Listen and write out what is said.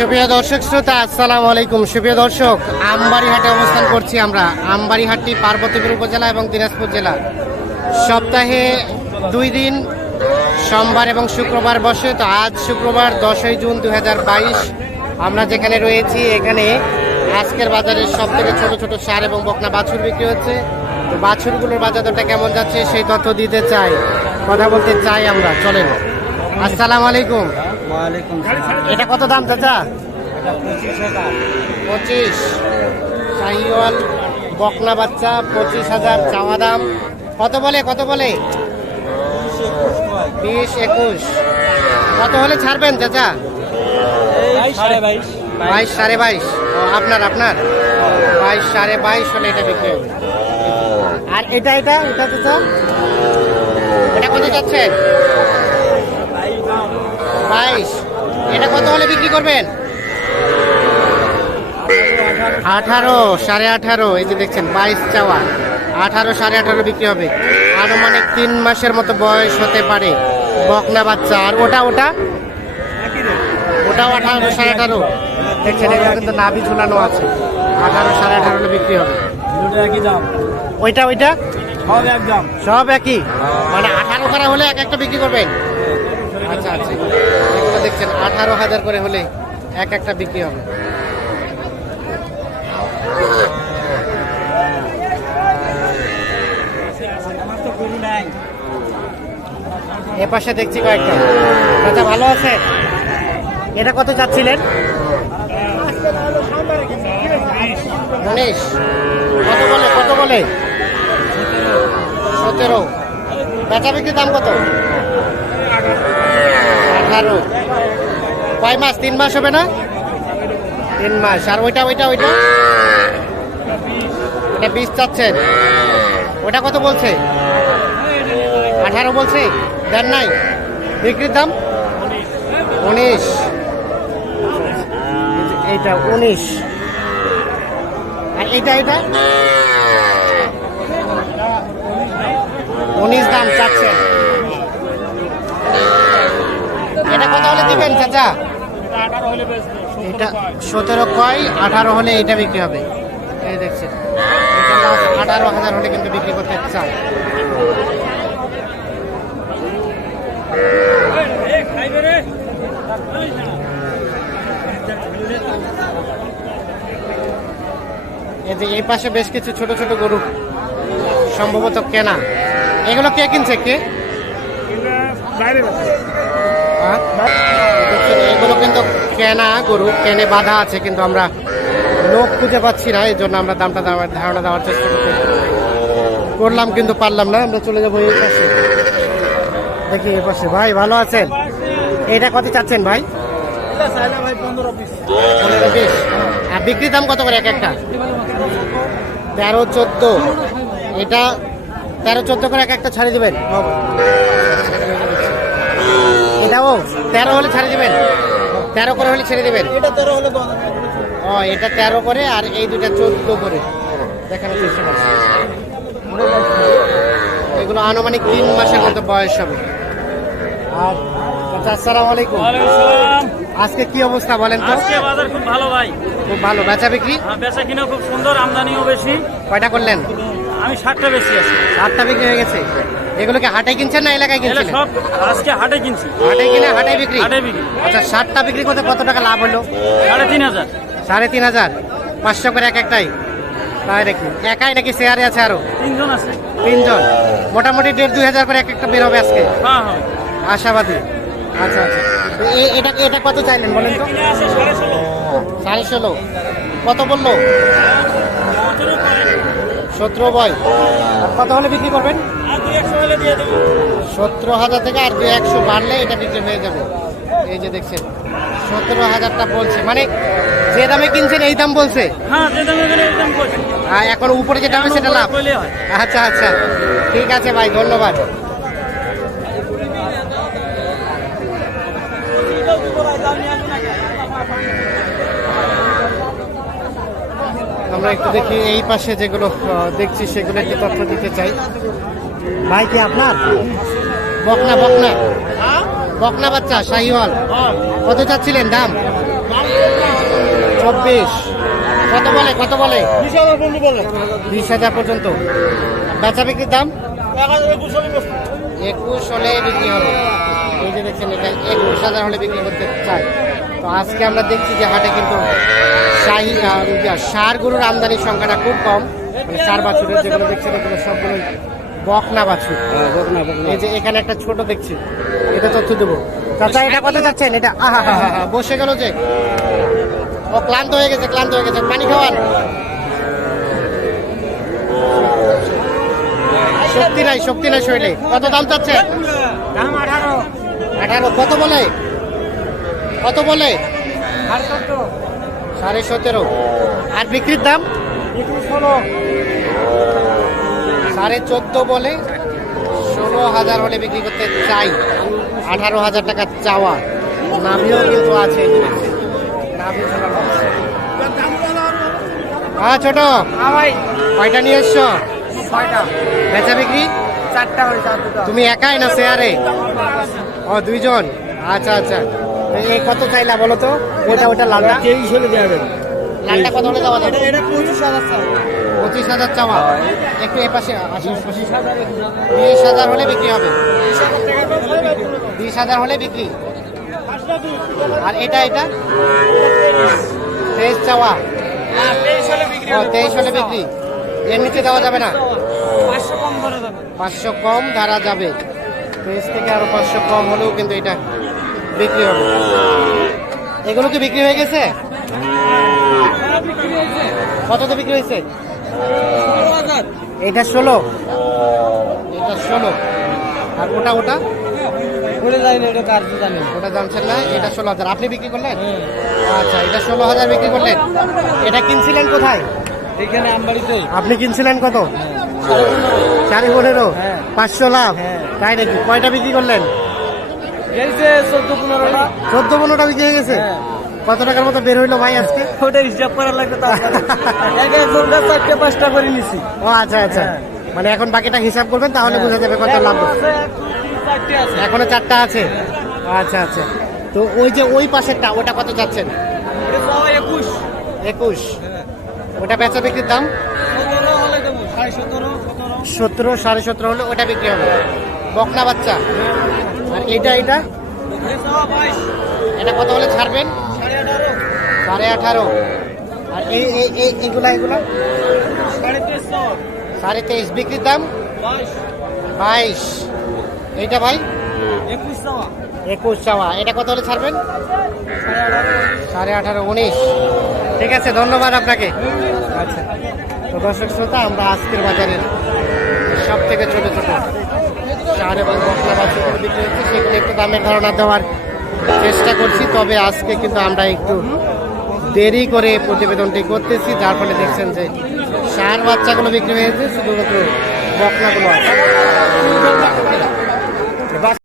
সুপ্রিয় দর্শক শ্রোতা, আসসালামু আলাইকুম। সুপ্রিয় দর্শক আমবাড়ি হাটে অবস্থান করছি আমরা। আমবাড়ি হাটটি পার্বতীপুর উপজেলা এবং দিনাজপুর জেলা। সপ্তাহে দুই দিন, সোমবার এবং শুক্রবার বসে। তো আজ শুক্রবার দশই জুন দু হাজার বাইশ, আমরা যেখানে রয়েছি, এখানে আজকের বাজারে সব থেকে ছোটো ছোটো সার এবং বকনা বাছুর বিক্রি হচ্ছে। তো বাছুরগুলোর বাজার দরটা কেমন যাচ্ছে, সেই তথ্য দিতে চাই। কথা বলতে চাই আমরা, চলেন। আসসালামু আলাইকুম। এটা কত দাম চাচা? পঁচিশ শাহিওয়াল বকনা বাচ্চা পঁচিশ হাজার চাওয়া দাম। কত বলে কত বলে? বিশ একুশ। কত হলে ছাড়বেন চাচা? বাইশ বাইশ। সাড়ে বাইশ। আপনার আপনার? বাইশ সাড়ে বাইশ হলে এটা বিক্রি হবে। আর এটা এটা এটা চাচা? এটা কত যাচ্ছে? বাইশ। এটা কত হলে বিক্রি করবেন? আঠারো সাড়ে আঠারো এই যে দেখছেন বাইশ চাওয়া। আঠারো সাড়ে আঠারো বিক্রি হবে। আনুমানিক তিন মাসের মতো বয়স হতে পারে। বকনা বাচ্চা। আর ওটা ওটা? ওটাও আঠারো সাড়ে আঠারো। দেখছেন এগুলো কিন্তু নাভি ঝুলানো আছে। আঠারো সাড়ে আঠারো বিক্রি হবে। দুটো একই দাম। ওইটা ওইটা? সব এক দাম সব একই? মানে আঠারো করা হলে এক একটা বিক্রি করবেন? দেখছেন, আঠারো হাজার করে হলে এক একটা বিক্রি হবে। এ পাশে দেখছি কয়েকটা। আচ্ছা ভালো আছে? এটা কত চাচ্ছিলেন? কত বলে কত বলে? সতেরো। বেচা বিক্রির দাম কত? আঠারো। কয় মাস, তিন মাস হবে না? তিন মাস। আর ওইটা ওইটা ওইটা? এটা বিশ চাচ্ছেন ওটা কত বলছে? আঠারো বলছে। দেন নাই? বিক্রির দাম? উনিশ। এইটা, উনিশ। আর এইটা এটা উনিশ দাম চাচ্ছে। এটা কত হলে দিবেন, চাচা? এটা সতেরো কয় আঠারো হলে এটা বিক্রি হবে। এই দেখছেন। আঠারো হাজার হলে কিন্তু বিক্রি করতে চায় এই যে এই পাশে বেশ কিছু ছোট ছোট গরু সম্ভবত কেনা। এগুলো কে কিনছে কে? হ্যাঁ? দেখছেন, এগুলো কিন্তু কেনা গরু কেনে বাধা আছে কিন্তু আমরা লোক খুঁজে পাচ্ছি না এই জন্য আমরা দামটা দেওয়ার ধারণা দেওয়ার চেষ্টা করতে করলাম কিন্তু পারলাম না আমরা চলে যাব এই পাশে। দেখি এই পাশে। ভাই ভালো আছেন? এটা কত চাচ্ছেন ভাই? আর বিক্রির দাম কত করে এক একটা? তেরো চোদ্দ। এটা তেরো চোদ্দ করে এক একটা ছাড়ে দিবেন? এটাও তেরো হলে ছাড়ে দেবেন। তেরো করে হলে ছেড়ে দেবেন। এটা তেরো ও এটা তেরো করে আর এই দুটা চোদ্দ করে। দেখানোর চেষ্টা করছি। এগুলো আনুমানিক তিন মাসের মতো বয়স হবে। আর আচ্ছা, আসসালামু আলাইকুম। আজকে কি অবস্থা বলেন তো? আজকে বাজার খুব ভালো ভাই। খুব ভালো। বেচা বিক্রি? আর বেচা কিনা খুব সুন্দর আমদানিও বেশি। কয়টা করলেন? আমি ষাটটা বেশি আছি আটটা বিক্রি হয়ে গেছে? এগুলোকে হাটে কিনছেন না এলাকায় কিনছেন সব আজকে হাটে কিনছি। হাটে কিনে হাটে বিক্রি? হাটে বিক্রি। আচ্ছা ষাটটা বিক্রি করতে কত টাকা লাভ হলো? সাড়ে তিন হাজার। সাড়ে তিন হাজার। পাঁচশো করে এক একটাই। তাই নাকি? একাই নাকি শেয়ারে আছে আরও? তিনজন আছে। তিনজন। মোটামুটি দেড় দুই হাজার করে এক একটা বের হবে আজকে। হ্যাঁ হ্যাঁ। আশাবাদী। আচ্ছা আচ্ছা। এটা এটা কত চাইলেন বলেন তো? সাড়ে ষোলো। কত বলল? সতেরো বয়। কত হলে বিক্রি করবেন? হলে দিয়ে দেবো। সতেরো হাজার থেকে আর দুই একশো বাড়লে এটা বিক্রি হয়ে যাবে। এই যে দেখছেন সতেরো হাজারটা বলছে। মানে যে দামে কিনছেন এই দাম বলছে? হ্যাঁ যে দামে আর এখন উপরে যে দামে সেটা লাভ। আচ্ছা আচ্ছা। ঠিক আছে ভাই ধন্যবাদ। আমরা একটু দেখি এই পাশে যেগুলো দেখছি সেগুলো একটু তথ্য দিতে চাই। ভাই কি আপনার? বকনা বকনা। বকনা বাচ্চা শাহিওয়াল। কত চাচ্ছিলেন দাম? চব্বিশ। কত বলে কত বলে? বিশ হাজার পর্যন্ত বেচা বিক্রির দাম? একুশ হলে বিক্রি হবে। এই যে দেখছেন এটা একুশ হাজার হলে বিক্রি করতে চাই তো আজকে আমরা দেখছি যে হাটে কিন্তু শাহি ষাঁড় গরুর আমদানির সংখ্যাটা খুব কম। মানে চার বাছুরের যেগুলো দেখছেন এগুলো সবগুলোই বকনা বাছুর। এই যে এখানে একটা ছোট দেখছি এটা তথ্য দেবো। চাচা এটা কত যাচ্ছেন এটা আহা হা হা হা বসে গেল যে। ও ক্লান্ত হয়ে গেছে ক্লান্ত হয়ে গেছে। পানি খাওয়ান। শক্তি নাই শক্তি নাই শরীরে। কত দাম চাচ্ছে দাম আঠারো। আঠারো কত বলে? কত বলে? সাড়ে সতেরো। আর বিক্রির দাম? হলো সাড়ে চোদ্দ বলে ষোলো হাজার হলে বিক্রি করতে চাই। আঠারো হাজার টাকা চাওয়া। নাভিও কিন্তু আছে। হ্যাঁ ছোট। হ্যাঁ ভাই। কয়টা নিয়ে এসছো? ছয়টা। বেচা বিক্রি? তুমি একাই না শেয়ারে? ও দুইজন। আচ্ছা আচ্ছা। এই- কত চাইলা বলো তো? ওটা ওটা লালটা? তেইশ হলে দেওয়া যাবে। লালটা কত হলে দেওয়া যাবে? এটা পঁচিশ হাজার চাই। পঁচিশ হাজার চাওয়া একটু এ পাশে আসুন। বিশ হাজার হলে বিক্রি হবে। বিশ হাজার হলে বিক্রি। আর এটা এটা? তেইশ চাওয়া। তেইশ হলে বিক্রি। এর নিচে দেওয়া যাবে না? পাঁচশো কম ধারা যাবে। তেইশ থেকে আরও পাঁচশো কম হলেও কিন্তু এটা বিক্রি হবে। এগুলো কি বিক্রি হয়ে গেছে? কততে বিক্রি হয়েছে? এটা ষোলো। এটা ষোলো। আর ওটা ওটা? ওটা না? এটা ষোলো হাজার। আপনি বিক্রি করলেন? আচ্ছা এটা ষোলো হাজার বিক্রি করলেন। এটা কিনছিলেন কোথায়? এখানে আমবাড়িতে। আপনি কিনছিলেন কত? সাড়ে পনেরো। হ্যাঁ। পাঁচশো লাভ। হ্যাঁ। তাই নাকি? কয়টা বিক্রি করলেন? গেছে চোদ্দ পনেরোটা। চোদ্দ পনেরোটা বিক্রি হয়ে গেছে? হ্যাঁ। কত টাকার মতো বের হইল ভাই আজকে? ওটা হিসাব করা লাগবে এক একজনটা চারটে পাঁচটা করে নিছি। ও আচ্ছা আচ্ছা। হ্যাঁ। মানে এখন বাকিটা হিসাব করবেন তাহলে বোঝা যাবে কত লাভ। এখন চারটে আছে? আচ্ছা আচ্ছা। তো ওই যে ওই পাশেরটা ওটা কত যাচ্ছেন? একুশ। একুশ। ওটা বেচা বিক্রির দাম? সতেরো সাড়ে সতেরো হলে ওটা বিক্রি হবে। বকনা বাচ্চা। আর এটা এটা এটা কত হলে ছাড়বেন? সাড়ে আঠারো। আর এই এই- এই এগুলা এগুলা সাড়ে সাড়ে তেইশ। বিক্রির দাম? বাইশ। এইটা ভাই? একুশ চাওয়া এটা কত হলে ছাড়বেন? সাড়ে আঠারো। উনিশ। ঠিক আছে ধন্যবাদ আপনাকে। আচ্ছা। তো দর্শক শ্রোতা আমরা আজকের বাজারের সব থেকে ছোট ছোট সার এবং বকলা বাচ্চাগুলো বিক্রি হচ্ছে সেগুলো একটু দামের ধারণা দেওয়ার চেষ্টা করছি, তবে আজকে কিন্তু আমরা একটু দেরি করে প্রতিবেদনটি করতেছি, যার ফলে দেখছেন যে সার বাচ্চাগুলো বিক্রি হয়েছে, শুধুমাত্র বকনাগুলো আছে।